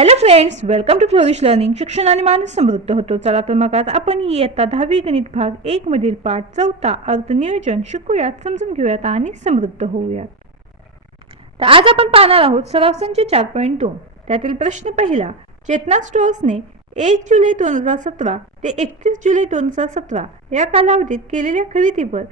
Hello friends, welcome to flourish learning. शिक्षण आणि मानस समृद्ध होतो. चला तर मग आज आपण इयत्ता 10वी गणित भाग 1 मधील पाठ 4 अर्थनियोजन शिकूयात, समजून घेऊयात आणि समृद्ध होऊयात. तर आज आपण पाहणार आहोत सराव संच 4.2. त्यातील प्रश्न पहिला. चेतना स्टोर्सने 1 जुलै 2017 ते 31 जुलै 2017 या कालावधीत केलेल्या खरेदीवर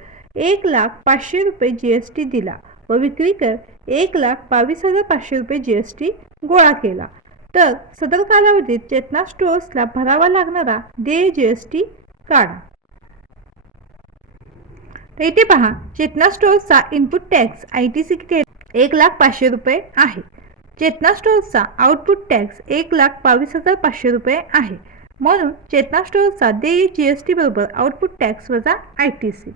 1,05,000 रुपये जीएसटी दिला व विक्री कर 1,22,500 रुपये जीएसटी गोळा केला. तर सदर कालावधीत चेतना स्टोर्सला भरावा लागणारा देय जीएसटी काढा. तर इथे पहा, चेतना स्टोर्सचा इनपुट टॅक्स ITC किती 1,05,000 रुपये आहे. चेतना स्टोर्सचा आउटपुट टॅक्स 1,22,500 रुपये आहे. म्हणून चेतना स्टोर्सचा देय जीएसटी बरोबर आउटपुट टॅक्स वजा ITC.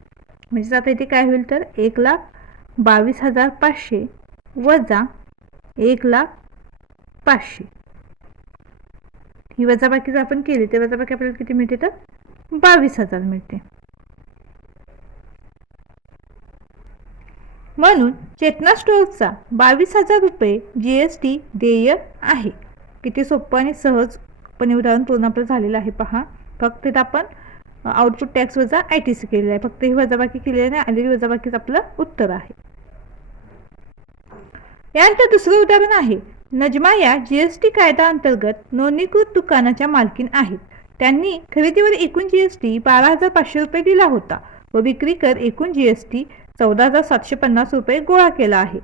म्हणजे आता इथे काय होईल तर 1,22,500 वजा 1,05,000. ही वजाबाकी जर आपण केली तर वजाबाकी आपल्याला किती मिळते तर 22,000 मिळते. म्हणून चेतना स्टोर्सचा 22,000 रुपये जीएसटी देय आहे. किती सोपं आणि सहजपणे उदाहरण पूर्ण आपलं झालेलं आहे. पहा, फक्त इथं आपण आउटपुट टॅक्स वजा ITC केलेलं आहे. फक्त ही वजाबाकी केलेली नाही, आलेली वजाबाकीच आपलं उत्तर आहे. यानंतर दुसरं उदाहरण आहे. नजमा या जीएसटी कायदा अंतर्गत नोंदणीकृत दुकानाच्या मालकीन आहेत. त्यांनी खरेदीवर एकूण जीएसटी 12,500 रुपये दिला होता व विक्री कर एकूण जीएसटी 14,750 रुपये गोळा केला आहे.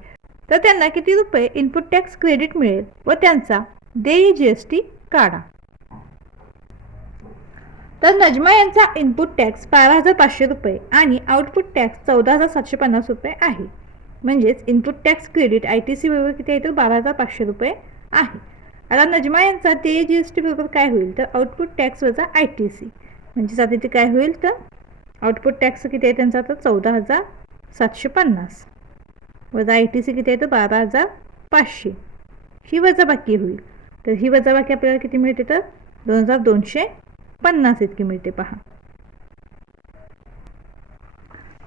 तर त्यांना किती रुपये इनपुट टॅक्स क्रेडिट मिळेल व त्यांचा देय जीएसटी काढा. तर नजमा यांचा इनपुट टॅक्स 12,500 रुपये आणि आउटपुट टॅक्स 14,750 रुपये आहे. म्हणजेच इनपुट टॅक्स क्रेडिट ITC बरोबर किती आहे तर 12,500 रुपये आहे. आता नजमा यांचा देय जीएसटी बरोबर काय होईल तर आउटपुट टॅक्स वजा ITC. म्हणजे आता इथे काय होईल तर आउटपुट टॅक्स किती आहे त्यांचा तर 14,750 वजा ITC किती आहे तर 12,500. ही वजाबाकी होईल. तर ही वजाबाकी आपल्याला किती मिळते तर 2,250 इतकी मिळते. पहा,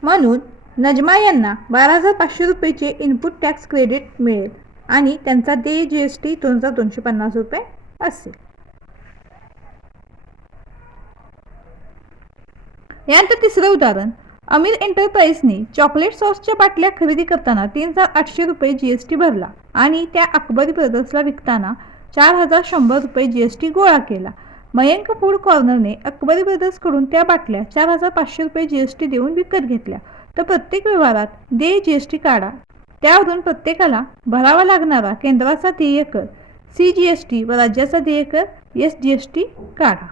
म्हणून नजमा यांना 12,500 रुपयेचे इनपुट टॅक्स क्रेडिट मिळेल आणि त्यांचा देय जीएसटी 2,250 रुपये असेल. यानंतर तिसरं उदाहरण. अमीर एंटरप्राइजने चॉकलेट सॉसच्या बाटल्या खरेदी करताना 3,800 रुपये जीएसटी भरला आणि त्या अकबरी ब्रदर्सला विकताना 4,100 रुपये जीएसटी गोळा केला. मयंक फूड कॉर्नरने अकबरी ब्रदर्सकडून त्या बाटल्या 4,500 रुपये जीएसटी देऊन विकत घेतल्या. तर प्रत्येक व्यवहारात देय जीएसटी काढा. त्यावरून प्रत्येकाला भरावा लागणारा केंद्राचा देय कर CGST व राज्याचा देय कर SGST काढा.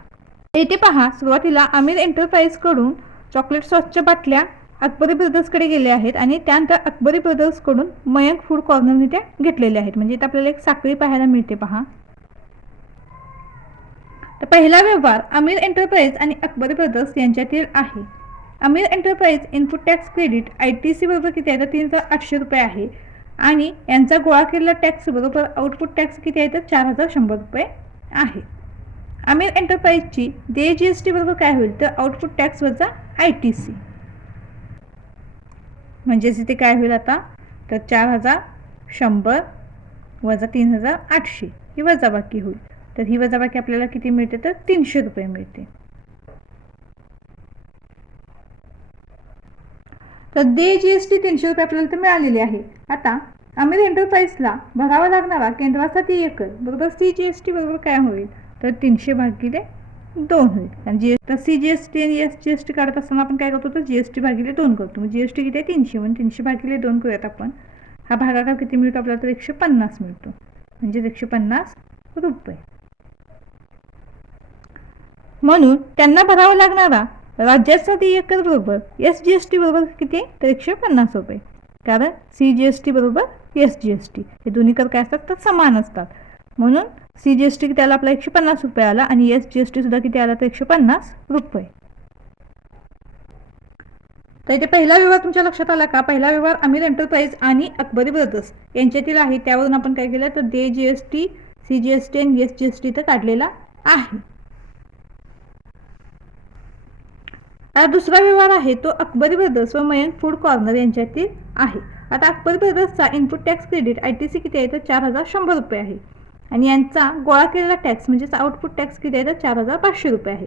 येथे पहा, सुरुवातीला अमीर एंटरप्राइजकडून चॉकलेट सॉसच्या बाटल्या अकबरी ब्रदर्सकडे गेल्या आहेत आणि त्यानंतर अकबरी ब्रदर्सकडून मयंक फूड कॉर्नरने त्या घेतलेल्या आहेत. म्हणजे इथे आपल्याला एक साखळी पाहायला मिळते. पहा, तर पहिला व्यवहार अमीर एंटरप्राइज आणि अकबरी ब्रदर्स यांच्यातील आहे. Amir enterprise input tax credit ITC बरोबर किती आहे तर 3,800 रुपये आहे आणि यांचा गोळा केलेला टॅक्स बरोबर आउटपुट टॅक्स किती आहे तर 4,100 रुपये आहे. अमीर एंटरप्राइजची देय जीएसटी बरोबर काय होईल तर आउटपुट टॅक्स वजा ITC. म्हणजेच इथे काय होईल आता तर 4,100 वजा 3,800 ही वजाबाकी होईल. तर ही वजाबाकी आपल्याला किती मिळते तर 300 रुपये मिळते. तर देय जीएसटी 300 रुपये आपल्याला तर मिळालेली आहे. आता अमीर एंटरप्राइजला भरावा लागणारा केंद्राचा देय कर बरोबर CGST बरोबर काय होईल तर 300 भागिले 2 होईल. आणि CGST आणि SGST काढत असताना आपण काय करतो तर GST भागिले 2 करतो. मग GST किती आहे 300, म्हणून 300 भागिले 2 करूयात आपण. हा भागाकार किती मिळतो आपल्याला तर 150 मिळतो. म्हणजे 150 रुपये. म्हणून त्यांना भरावा लागणारा राज्याचा देय कर बरोबर SGST बरोबर किती तर 150 रुपये. कारण CGST बरोबर SGST हे दोन्ही कर काय असतात तर समान असतात. म्हणून CGST त्याला आपला 150 रुपये आला आणि SGST सुद्धा किती आला तर 150 रुपये. तर इथे पहिला व्यवहार तुमच्या लक्षात आला का? पहिला व्यवहार अमीर एंटरप्राइज आणि अकबरी ब्रदर्स यांच्यातील आहे. त्यावरून आपण काय केलं तर देय GST, CGST आणि SGST इथं काढलेला आहे. दुसरा व्यवहार आहे तो अकबरी ब्रदर्स व मयंक फूड कॉर्नर यांच्यातील आहे. आता अकबरी ब्रदर्सचा इनपुट टॅक्स क्रेडिट ITC किती आहे तर 4,100 रुपये आहे आणि यांचा गोळा केलेला टॅक्स म्हणजेच आउटपुट टॅक्स किती आहे तर 4500 रुपये आहे.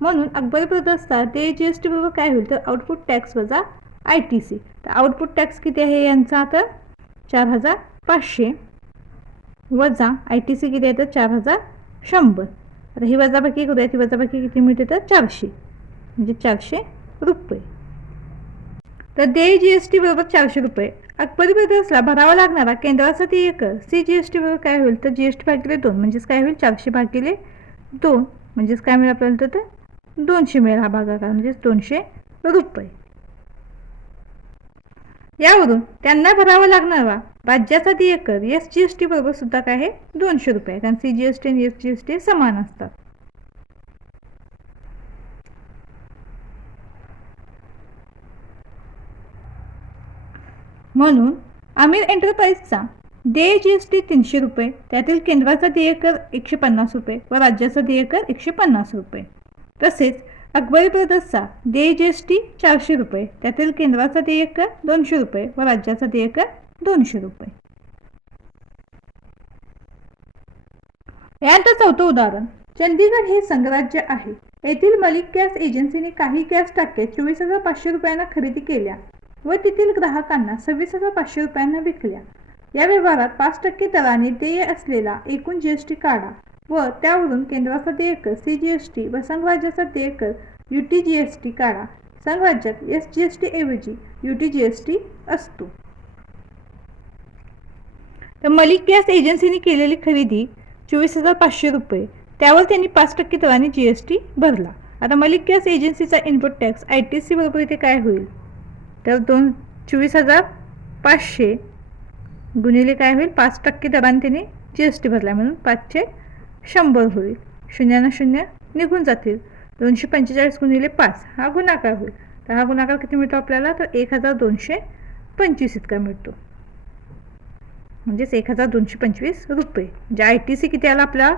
म्हणून अकबरी ब्रदर्सचा देय जीएसटी बरोबर काय होईल तर आउटपुट टॅक्स वजा ITC. तर आउटपुट टॅक्स किती आहे यांचा तर 4500 वजा ITC किती आहे तर 4100. तर ही वजाबाकी करूया. ती वजाबाकी किती मिळते तर 400 म्हणजे 400 रुपये. तर देय जीएसटी बरोबर 400 रुपये. अकबरी ब्रदर्सला भरावा लागणारा केंद्राचा देय कर CGST बरोबर काय होईल तर GST भागिले 2 म्हणजेच काय होईल 400 भागिले 2 म्हणजेच काय मिळेल आपल्याला तर 200 मिळेल. हा भागाकार म्हणजेच 200 रुपये. यावरून त्यांना भरावा लागणारा राज्याचा देय कर SGST बरोबर सुद्धा काय आहे 200 रुपये, कारण CGST आणि SGST समान असतात. म्हणून आमिर एंटरप्राइजचा देय GST 300 रुपये, त्यातील केंद्राचा देय कर 150 रुपये व राज्याचा देय कर 150 रुपये. तसेच अकबरी ब्रदर्सचा देय GST 400 रुपये, त्यातील केंद्राचा देय कर 200 रुपये व राज्याचा देय कर 200 रुपये. यानंतर चौथं उदाहरण. चंदीगड हे संघराज्य आहे. येथील मलिक गॅस एजन्सीने काही गॅस टाक्या 24,500 रुपयांना खरेदी केल्या व तेथील ग्राहकांना 26,500 रुपयांना विकल्या. या व्यवहारात 5% दराने देय असलेला एकूण GST काढा व त्यावरून केंद्राचा देय कर CGST व संघराज्याचा देय कर UTGST काढा. संघराज्यात SGST ऐवजी UTGST असतो. तर मलिक गॅस एजन्सीने केलेली खरेदी 24,500 रुपये, त्यावर त्यांनी 5% दराने GST भरला. आता मलिक गॅस एजन्सीचा इनपुट टॅक्स ITC बरोबर इथे काय होईल तर 24,500 गुणिले काय होईल 5% दराने त्यांनी GST भरला म्हणून 5/100 होईल. 0 ना 0 निघून जातील. 245 गुणिले 5 हा गुणाकार होईल. तर हा गुणाकार किती मिळतो आपल्याला तर 1,225 इतका मिळतो, म्हणजेच 1,225 रुपये. जे ITC किती आला आपला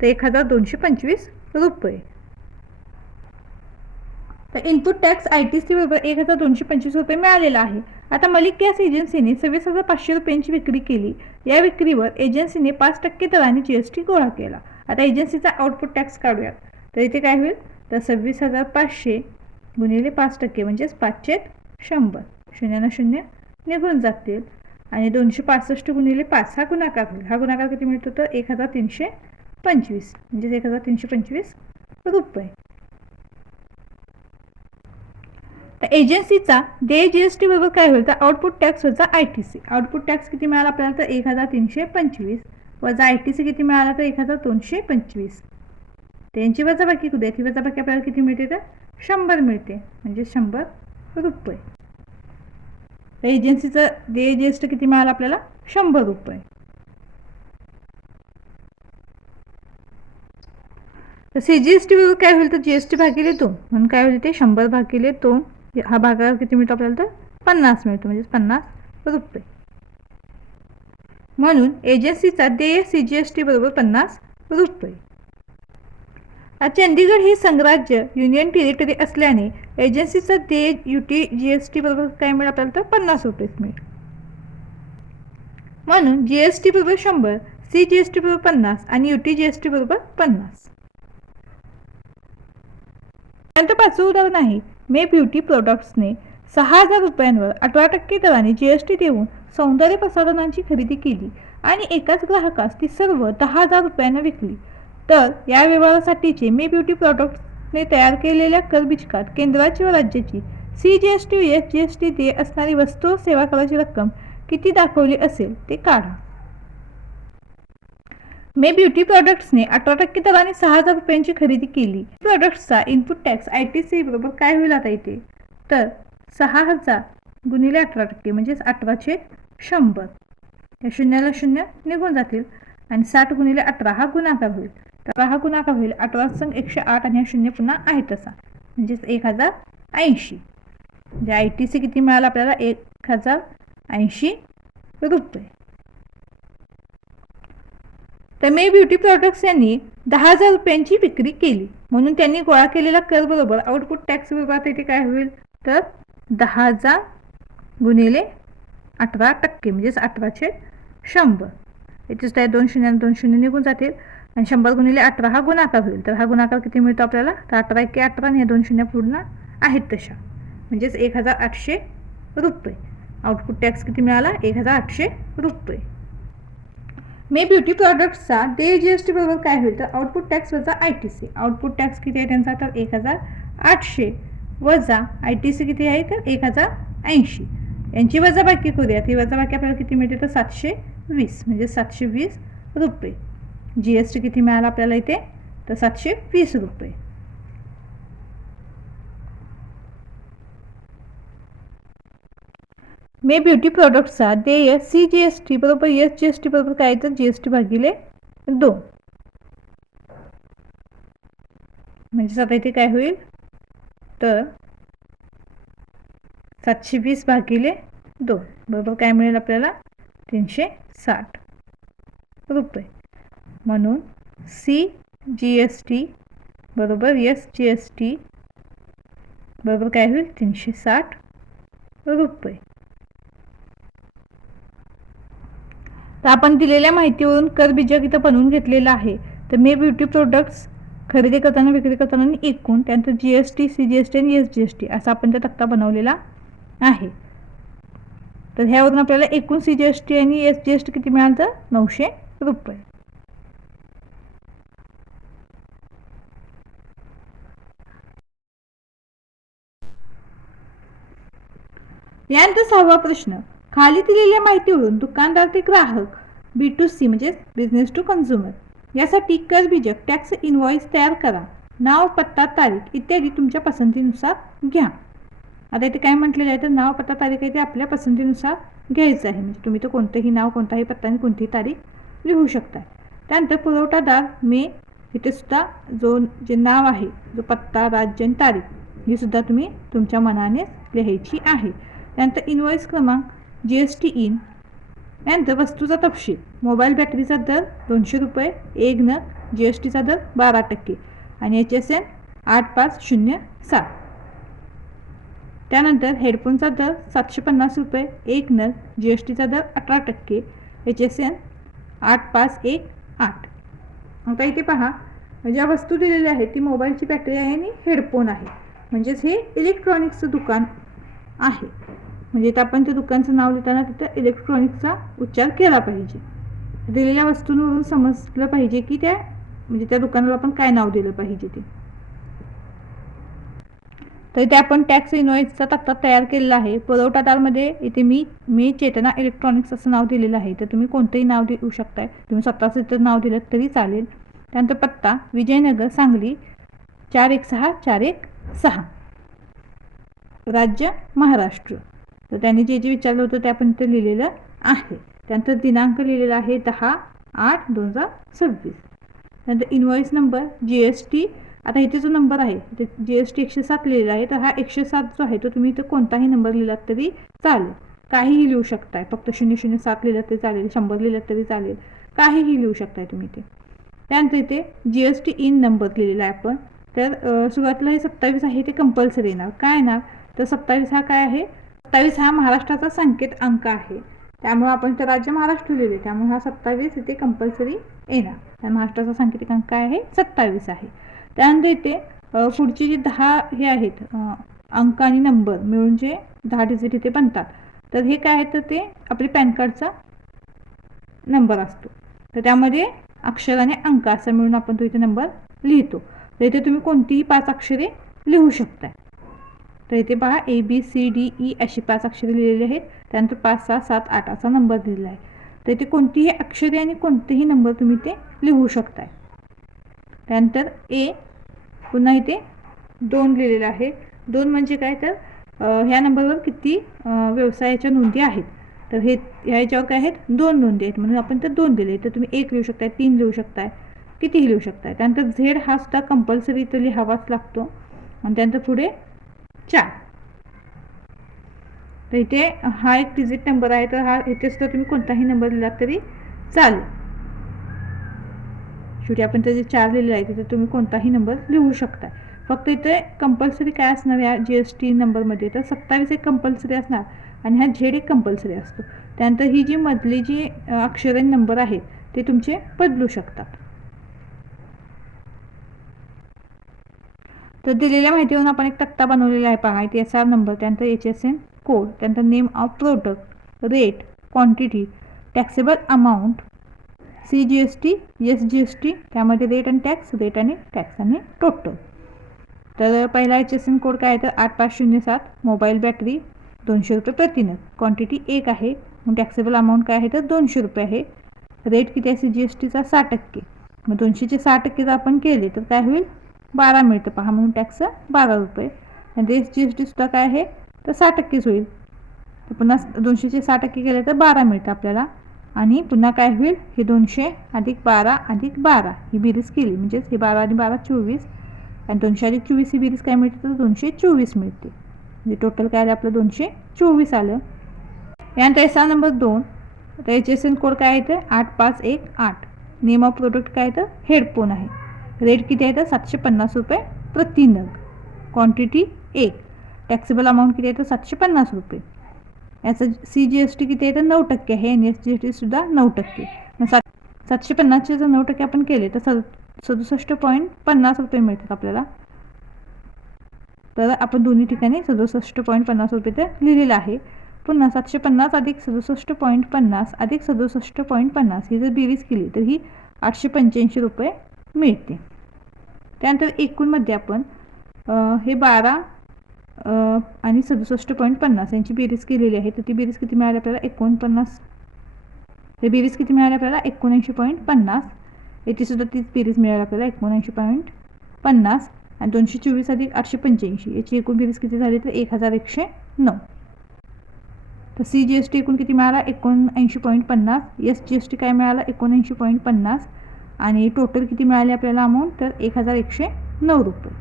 तर 1,225 रुपये. तर इनपुट टॅक्स ITC बरोबर 1,225 रुपये मिळालेला आहे. आता मलिक गॅस एजन्सीने 26,500 रुपयांची विक्री केली. या विक्रीवर एजन्सीने 5% दराने GST गोळा केला. आता एजन्सीचा आउटपुट टॅक्स काढूयात. तर इथे काय होईल तर 26,500 गुणिले 5% म्हणजेच 5/100. 0 ना 0 निघून जातील आणि 265 गुणिले 5 हा गुणाकार होईल. हा गुणाकार किती मिळतो तर 1,325 म्हणजेच 1,325 रुपये. तर एजन्सीचा देय GST बरोबर काय होईल तर आउटपुट टॅक्स वजा ITC. आउटपुट टॅक्स किती मिळाला आपल्याला तर 1,325 वजा ITC किती मिळाला तर 1,225. त्यांची वजाबाकी करूया. ती वजाबाकी आपल्याला किती मिळते तर 100 मिळते, म्हणजे 100 रुपये. तर एजन्सीचं देय GST किती मिळाला आपल्याला 100 रुपये. तर CGST बरोबर काय होईल तर GST भागिले 2 म्हणून काय होईल ते 100 भागिले 2. हा भागाकार किती मिळतो आपल्याला तर 50 मिळतो, म्हणजे 50 रुपये. म्हणून एजन्सीचा देय CGST बरोबर 50 रुपये. चंदीगड हे संघराज्य युनियन टेरिटरी असल्याने एजन्सीचा देय UTGST बरोबर काय मिळेल आपल्याला तर 50 रुपयेच मिळेल. म्हणून GST बरोबर 100, CGST बरोबर 50 आणि UTGST बरोबर 50. त्यानंतर 5वं उदाहरण आहे. मे ब्युटी प्रोडक्ट्सने 6,000 रुपयांवर 18% दराने GST देऊन सौंदर्य प्रसाधनांची खरेदी केली आणि एकाच ग्राहकास ती सर्व 10,000 रुपयांना विकली. तर या व्यवहारासाठीचे मे ब्युटी प्रॉडक्ट्सने तयार केलेल्या करबिचकात केंद्राची व राज्याची CGST व SGST देय असणारी वस्तू व सेवा कराची रक्कम किती दाखवली असेल ते काढा. मे ब्युटी प्रॉडक्ट्सने 18% दराने 6,000 रुपयांची खरेदी केली. प्रॉडक्ट्सचा इनपुट टॅक्स ITC बरोबर काय होईल आता इथे तर 6,000 गुणिले 18% म्हणजेच 18/100. या 0 ला 0 निघून जातील आणि 60 गुणिले 18 हा गुणाकार होईल. तर हा गुणाकार होईल 18 संग 108 आणि हा 0 पुन्हा आहे तसा, म्हणजेच 1,080. म्हणजे ITC किती मिळाला आपल्याला 1,080 रुपये. तर मे ब्युटी प्रॉडक्ट्स यांनी 10,000 रुपयांची विक्री केली, म्हणून त्यांनी गोळा केलेला कर बरोबर आउटपुट टॅक्स बरोबर इथे काय होईल तर 10,000 गुणिले 18% म्हणजेच 18/100. याचे सुद्धा 2 शून्य आणि 2 शून्य निघून जातील आणि 100 गुणिले 18 हा गुणाकार होईल. तर हा गुणाकार किती मिळतो आपल्याला? तर 18 एके 18 आणि 2 शून्य पूर्ण आहेत तशा, म्हणजेच 1800 रुपये. आउटपुट टॅक्स किती मिळाला? 1800 रुपये. मे ब्युटी प्रॉडक्ट्सचा देय GST बरोबर काय होईल? तर आउटपुट टॅक्स वजा ITC. आउटपुट टॅक्स किती आहे त्यांचा? तर 1800 वजा ITC किती आहे? तर 1080. यांची वजाबाकी करूयात. ही वजाबाकी आपल्याला किती मिळते? तर 720, म्हणजे 720 रुपये. GST किती मिळाला आपल्याला इथे? तर 720 रुपये. मे ब्युटी प्रॉडक्ट्सचा देय CGST बरोबर SGST बरोबर काय? तर GST भागिले 2. म्हणजे आता इथे काय होईल? तर 720 भागिले 2 बरोबर काय मिळेल आपल्याला? 360 रुपये. म्हणून CGST बरोबर SGST बरोबर काय होईल? 360 रुपये. तर आपण दिलेल्या माहितीवरून कर बीजक इथं बनवून घेतलेला आहे. तर मे ब्युटी प्रोडक्ट्स खरेदी करताना, विक्री करताना आणि एकूण, त्यानंतर GST, CGST आणि SGST असा आपण त्या तक्ता बनवलेला आहे. तर ह्यावरून आपल्याला एकूण CGST आणि SGST किती मिळालं? तर 900 रुपये. यानंतर 6वा प्रश्न. खाली दिलेल्या माहितीवरून दुकानदार ते ग्राहक B2C म्हणजे बिझनेस टू कन्झ्युमर यासाठी कर बीजक टॅक्स इनव्हॉइस तयार करा. नाव, पत्ता, तारीख इत्यादी तुमच्या पसंतीनुसार घ्या. आता इथे काय म्हटलेलं आहे? तर नाव, पत्ता, तारीख आहे ते आपल्या पसंतीनुसार घ्यायचं आहे. म्हणजे तुम्ही तर कोणतंही नाव, कोणताही पत्ता आणि कोणतीही तारीख लिहू शकता. त्यानंतर पुरवठादार मे, इथे सुद्धा जे नाव आहे, जो पत्ता, राज्य आणि तारीख ही सुद्धा तुम्ही तुमच्या मनाने लिहायची आहे. त्यानंतर इनव्हॉइस क्रमांक, GST इन, त्यानंतर वस्तूचा तपशील, मोबाईल बॅटरीचा दर 200 रुपये, 1 नग, GSTचा दर 12% आणि HSN 8507. त्यानंतर हेडफोनचा दर 750 रुपये, 1 नग, GSTचा दर 18%, HSN 8518. आता इथे पहा, ज्या वस्तू दिलेल्या आहेत ती मोबाईलची बॅटरी आहे आणि हेडफोन आहे, म्हणजेच हे इलेक्ट्रॉनिक्सचं दुकान आहे. म्हणजे इथं आपण त्या दुकानचं नाव लिहिताना तिथं इलेक्ट्रॉनिक्सचा उच्चार केला पाहिजे. दिलेल्या वस्तूंवरून समजलं पाहिजे की त्या दुकानाला आपण काय नाव दिलं पाहिजे ते. तर इथे आपण टॅक्स इनव्हॉइसचा तक्ता तयार केलेला आहे. पुरवठादारमध्ये इथे मी चेतना इलेक्ट्रॉनिक्स असं नाव दिलेलं आहे. तर तुम्ही कोणतंही नाव देऊ शकताय, तुम्ही स्वतःचं इथं नाव दिलं तरी चालेल. त्यानंतर पत्ता विजयनगर, सांगली 416416, राज्य महाराष्ट्र. तर त्यांनी जे विचारलं होतं ते आपण इथे लिहिलेलं आहे. त्यानंतर दिनांक लिहिलेला आहे 10/8/2026. त्यानंतर इनव्हॉइस नंबर, GST, आता इथे जो नंबर आहे ते GST 107 लिहिलेला आहे. तर हा 107 जो आहे तो तुम्ही इथं कोणताही नंबर लिहिलात तरी चालेल, काहीही लिहू शकताय. फक्त 007 लिहिलं तरी चालेल, 100 लिहिलं तरी चालेल, काहीही लिहू शकताय तुम्ही इथे. त्यानंतर इथे GST इन नंबर लिहिलेला आहे आपण. तर सुरुवातीला हे 27 आहे ते कंपल्सरी येणार. काय येणार? तर 27 हा काय आहे? 27 हा महाराष्ट्राचा संकेत अंक आहे, त्यामुळे आपण तर राज्य महाराष्ट्र लिहिले, त्यामुळे हा 27 इथे कंपल्सरी येणार. त्या महाराष्ट्राचा सांकेतिक अंक काय आहे? 27 आहे. त्यानंतर इथे पुढची जी 10 हे आहेत अंक आणि नंबर मिळून जे 10 डिजिट इथे बनतात, तर हे काय आहे? तर ते आपले पॅन कार्डचा नंबर असतो. तर त्यामध्ये अक्षर आणि अंक असं मिळून आपण तो इथे नंबर लिहितो. तर इथे तुम्ही कोणतीही 5 अक्षरे लिहू शकताय. तर इथे पहा ABCDE अशी 5 अक्षरे लिहिलेली आहेत. त्यानंतर 5 6 7 8 असा नंबर दिलेला आहे. तर इथे कोणतीही अक्षरे आणि कोणतेही नंबर तुम्ही ते लिहू शकताय. त्यानंतर A पुन्हा इथे 2 लिहिलेलं आहे. 2 म्हणजे काय? तर ह्या नंबरवर किती व्यवसायाच्या नोंदी आहेत. तर ह्याच्यावर काय आहेत? 2 नोंदी आहेत, म्हणून आपण तर 2 दिले. तर तुम्ही 1 लिहू शकताय, 3 लिहू शकताय, कितीही लिहू शकताय. त्यानंतर Z हा सुद्धा कंपल्सरी इथं लिहावाच लागतो. आणि त्यानंतर पुढे 4. तर इथे हा एक डिजिट नंबर आहे. तर हा इथे सुद्धा तुम्ही कोणताही नंबर लिहिला तरी चालेल. शेवटी आपण त्याचे 4 लिहिलेले आहे, तिथे तुम्ही कोणताही नंबर लिहू शकता. फक्त इथे कंपल्सरी काय असणार या GST नंबरमध्ये? तर 27 एक कंपल्सरी असणार आणि हा Z एक कंपल्सरी असतो. त्यानंतर ही जी मधली जी अक्षर आणि नंबर आहेत ते तुमचे बदलू शकतात. तर दिलेल्या माहितीवरून आपण एक तक्ता बनवलेला आहे पहा. इथे SR नंबर, त्यानंतर HSN कोड, त्यानंतर name of product, rate, quantity, taxable amount, CGST, SGST, त्यामध्ये रेट आणि टॅक्स आणि टोटल. तर पहिला HSN कोड काय आहे तर 8507, मोबाईल बॅटरी 200 रुपये प्रतिनग, क्वांटिटी 1 आहे, टॅक्सेबल अमाऊंट काय आहे तर 200 रुपये आहे, रेट किती आहे CGSTचा 6%. मग 200चे 6% जर आपण केले तर काय होईल 12 मिळतं पहा, म्हणून टॅक्स 12 रुपये. आणि SGST सुद्धा काय आहे तर 6%च होईल. तर पुन्हा 200चे 6% केले तर 12 मिळतं आपल्याला. आणि पुन्हा काय होईल हे 200 अधिक 12 अधिक 12 ही बेरीज केली म्हणजेच हे 12 आणि 12 24 आणि 200 अधिक 24 ही बेरीज काय मिळते तर 224 मिळते. म्हणजे टोटल काय आलं आपलं 224 आलं. यानंतर SR नंबर 2, तर HSN कोड काय आहे तर 8518, नेम ऑफ प्रोडक्ट काय आहे तर हेडफोन आहे, रेट किती आहे तर 750 रुपये प्रति नग, क्वांटिटी 1, टॅक्सेबल अमाऊंट किती आहे तर 750 रुपये. याचं CGST किती आहे तर 9% आहे आणि SGST सुद्धा 9%. मग 750चे जर 9% आपण केले तर 67.50 रुपये मिळतात आपल्याला. तर आपण दोन्ही ठिकाणी 67.50 रुपये ते लिहिलेलं आहे. पुन्हा 750 अधिक 67.50 अधिक 67.50 ही जर बेरीज केली तर ही 885 रुपये मिळते. त्यानंतर एकूणमध्ये आपण हे 12 आणि 67.50 यांची बेरीज केलेली आहे. तर ती बेरीज किती मिळाली आपल्याला 49, हे बेरीज किती मिळाली आपल्याला 79.50. याची सुद्धा तीच बेरीज मिळाली आपल्याला 79.50 आणि 224 अधिक 885 याची एकूण बेरीज किती झाली तर 1109. तर CGST एकूण किती मिळाला 79.50, SGST काय मिळाला 79.50 आणि टोटल किती मिळाले आपल्याला अमाऊंट तर 1109 रुपये.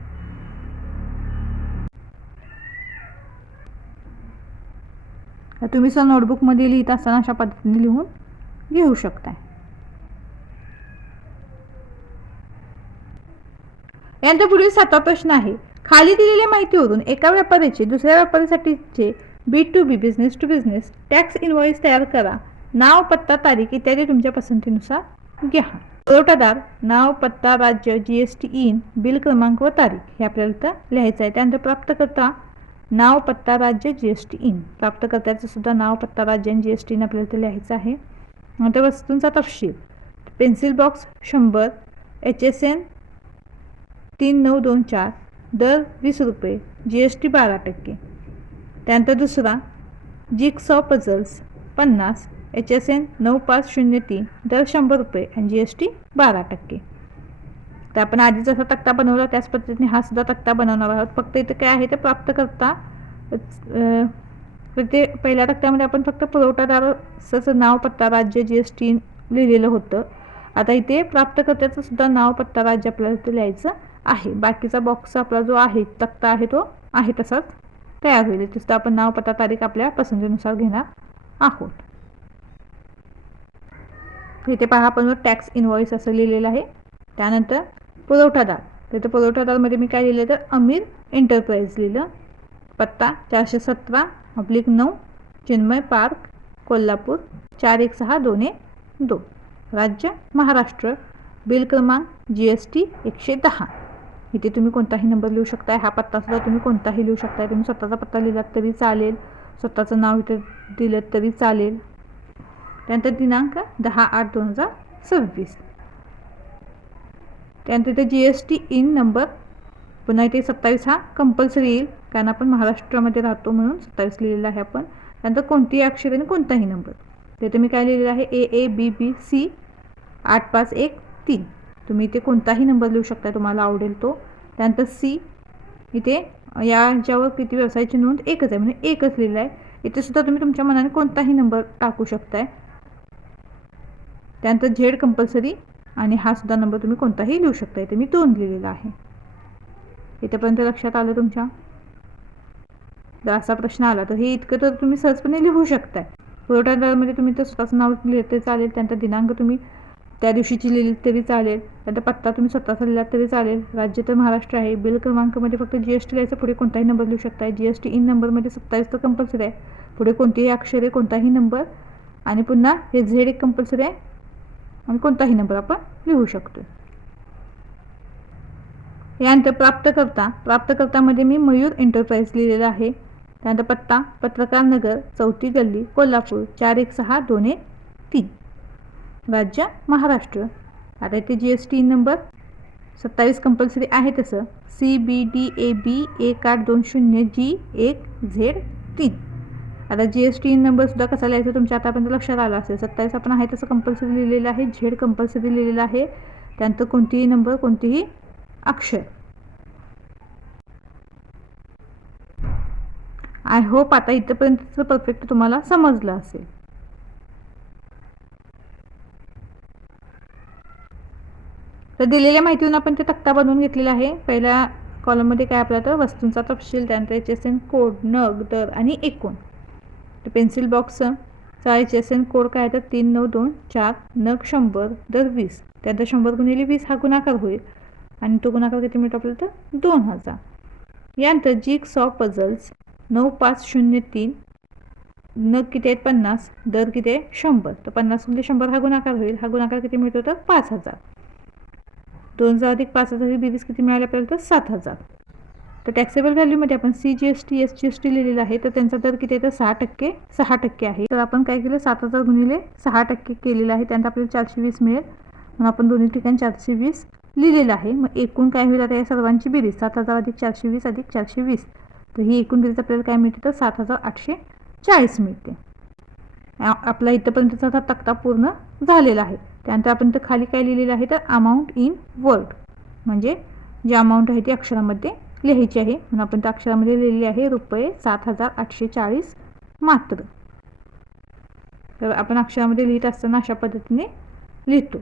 तुम्ही सर नोटबुकमध्ये लिहित असताना अशा पद्धतीने लिहून घेऊ शकता. यानंतर पुढील 7वा प्रश्न आहे, खाली दिलेल्या माहितीवरून एका व्यापाऱ्याचे दुसऱ्या व्यापाऱ्यासाठीचे B2B business to business tax invoice तयार करा. नाव, पत्ता, तारीख इत्यादी तुमच्या पसंतीनुसार घ्या. पुरवठादार, नाव, पत्ता, राज्य, GST इन, बिल क्रमांक व तारीख हे आपल्याला इथं लिहायचं आहे. त्यानंतर प्राप्तकर्ता, नाव, पत्ता, राज्य, GST इन, प्राप्तकर्त्याचं सुद्धा नाव, पत्ता, राज्य आणि GST इन आपल्याला इथं लिहायचं आहे. नंतर वस्तूंचा तपशील, पेन्सिल बॉक्स 100, HSN 3924, दर 20 रुपये, GST 12%. त्यानंतर दुसरा जिगसॉ पझल्स 50, HSN 9503, दर 100 रुपये आणि GST 12%. तर आपण आधी जसा तक्ता बनवला त्याच पद्धतीने हा सुद्धा तक्ता बनवणार आहोत. फक्त इथं काय आहे ते प्राप्तकर्ता, ते पहिल्या तक्त्यामध्ये आपण फक्त पुरवठादाराचं नाव, पत्ता, राज्य, GST लिहिलेलं होतं. आता इथे प्राप्तकर्त्याचं सुद्धा नाव, पत्ता, राज्य आपल्याला इथे लिहायचं आहे. बाकीचा बॉक्स आपला जो आहे तक्ता आहे तो आहे तसाच तयार होईल. तिथं आपण नाव, पत्ता, तारीख आपल्या पसंतीनुसार घेणार आहोत. इथे पहा आपण टॅक्स इनव्हॉइस असं लिहिलेलं आहे. त्यानंतर पुरवठादार, तिथं पुरवठादारमध्ये मी काय लिहिलं तर अमीर एंटरप्राइज लिहिलं. पत्ता 417/9 चिन्मय पार्क, कोल्हापूर 416212, राज्य महाराष्ट्र, बिल क्रमांक GST 110. इथे तुम्ही कोणताही नंबर लिहू शकताय. हा पत्तासुद्धा तुम्ही कोणताही लिहू शकताय. तुम्ही स्वतःचा पत्ता लिहिलात तरी चालेल, स्वतःचं नाव इथे दिलं तरी चालेल. त्यानंतर दिनांक 10/8/2026. त्यानंतर इथे GST इन नंबर, पुन्हा इथे 27 हा कंपल्सरी येईल कारण आपण महाराष्ट्रामध्ये राहतो म्हणून 27 लिहिलेलं आहे आपण. त्यानंतर कोणतीही अक्षर आणि कोणताही नंबर, ते तुम्ही काय लिहिलेलं आहे AABBC 8513. तुम्ही इथे कोणताही नंबर लिहू शकता तुम्हाला आवडेल तो. त्यानंतर C, इथे याच्यावर किती व्यवसायाची नोंद एकच आहे म्हणजे एकच लिहिलं आहे. इथे सुद्धा तुम्ही तुमच्या मनाने कोणताही नंबर टाकू शकताय. त्यानंतर Z कंपल्सरी आणि हा सुद्धा नंबर तुम्ही कोणताही लिहू शकता. इथे मी 2 लिहिलेला आहे. इथेपर्यंत लक्षात आलं तुमच्या? जर असा प्रश्न आला तर हे इतकं तर तुम्ही सहजपणे लिहू शकताय. पुरवठादारामध्ये तुम्ही तर स्वतःचं नाव लिहिलं तरी चालेल. त्यानंतर दिनांक तुम्ही त्या दिवशीची लिहिली तरी चालेल. त्यानंतर पत्ता तुम्ही स्वतःचा लिहिला तरी चालेल. राज्य तर महाराष्ट्र आहे. बिल क्रमांकामध्ये फक्त GST लिहायचं, पुढे कोणताही नंबर लिहू शकताय. GST इन नंबरमध्ये 27 तर कंपल्सरी आहे, पुढे कोणतेही अक्षरे कोणताही नंबर आणि पुन्हा हे Z एक कंपल्सरी आहे आणि कोणताही नंबर आपण लिहू शकतो. यानंतर प्राप्तकर्तामध्ये मी मयूर एंटरप्राइज लिहिलेलं आहे. त्यानंतर पत्ता पत्रकार नगर, 4थी गल्ली, कोल्हापूर 416213. राज्य महाराष्ट्र. आता इथे GST नंबर 27 कंपल्सरी आहे तसं CBDAB 1820G1Z3. आता GST नंबरसुद्धा कसा लिहायचा तुमच्या आतापर्यंत लक्षात आला असेल. 27 आपण आहे तसं कंपल्सरी लिहिलेलं आहे, झेड कंपल्सरी लिहिलेलं आहे. त्यानंतर कोणतीही नंबर, कोणतीही अक्षर. आय होप आता इथपर्यंत परफेक्ट तुम्हाला समजलं असेल. तर दिलेल्या माहितीवरून आपण ते तक्ता बनवून घेतलेला आहे. पहिल्या कॉलममध्ये काय आपला तर वस्तूंचा तपशील, त्यानंतर HSN कोड, नग, दर आणि एकूण. तर पेन्सिल बॉक्सचा HSN कोड काय तर 3924, नग 100, दर 20. त्यानंतर 100 गुणिले 20 हा गुणाकार होईल आणि तो गुणाकार किती मिळतो आपल्याला तर 2000. यानंतर जिगसॉ पझल्स 9503, नग किती आहेत 50, दर किती आहे 100. तर 50 गुणिले 100 हा गुणाकार होईल. हा गुणाकार किती मिळतो तर 5000. 2000 अधिक 5000 ही बेरीज किती मिळाली आपल्याला तर 7000. तर टॅक्सेबल व्हॅल्यूमध्ये आपण CGST SGST लिहिलेलं आहे. तर त्यांचा दर किती आहे तर 6% आहे. तर आपण काय केलं 7000 गुणिले 6% केलेलं आहे. त्यानंतर आपल्याला 420 मिळेल म्हणून आपण दोन्ही ठिकाणी 420 लिहिलेलं आहे. मग एकूण काय होईल आता या सर्वांची बेरीज 7000 अधिक 420 अधिक 420. तर ही एकूण बेरीज आपल्याला काय मिळते तर 7840 मिळते. आपला इथंपर्यंतचा तक्ता पूर्ण झालेला आहे. त्यानंतर आपण तर खाली काय लिहिलेलं आहे तर अमाऊंट इन वर्ड, म्हणजे जी अमाऊंट आहे ती अक्षरामध्ये लिहायची आहे. म्हणून आपण त्या अक्षरामध्ये लिहिलेली आहे रुपये 7840 मात्र. तर आपण अक्षरामध्ये लिहित असताना अशा पद्धतीने लिहितो.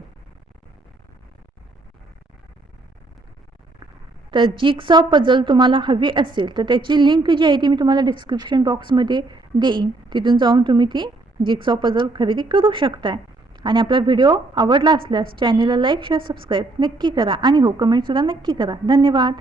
तर जिगसॉ पझल तुम्हाला हवी असेल तर त्याची लिंक जी आहे ती मी तुम्हाला डिस्क्रिप्शन बॉक्समध्ये देईन. तिथून जाऊन तुम्ही ती जिगसॉ पझल खरेदी करू शकताय. आणि आपला व्हिडिओ आवडला असल्यास चॅनलला लाईक, शेअर, सबस्क्राईब नक्की करा आणि हो कमेंटसुद्धा नक्की करा. धन्यवाद.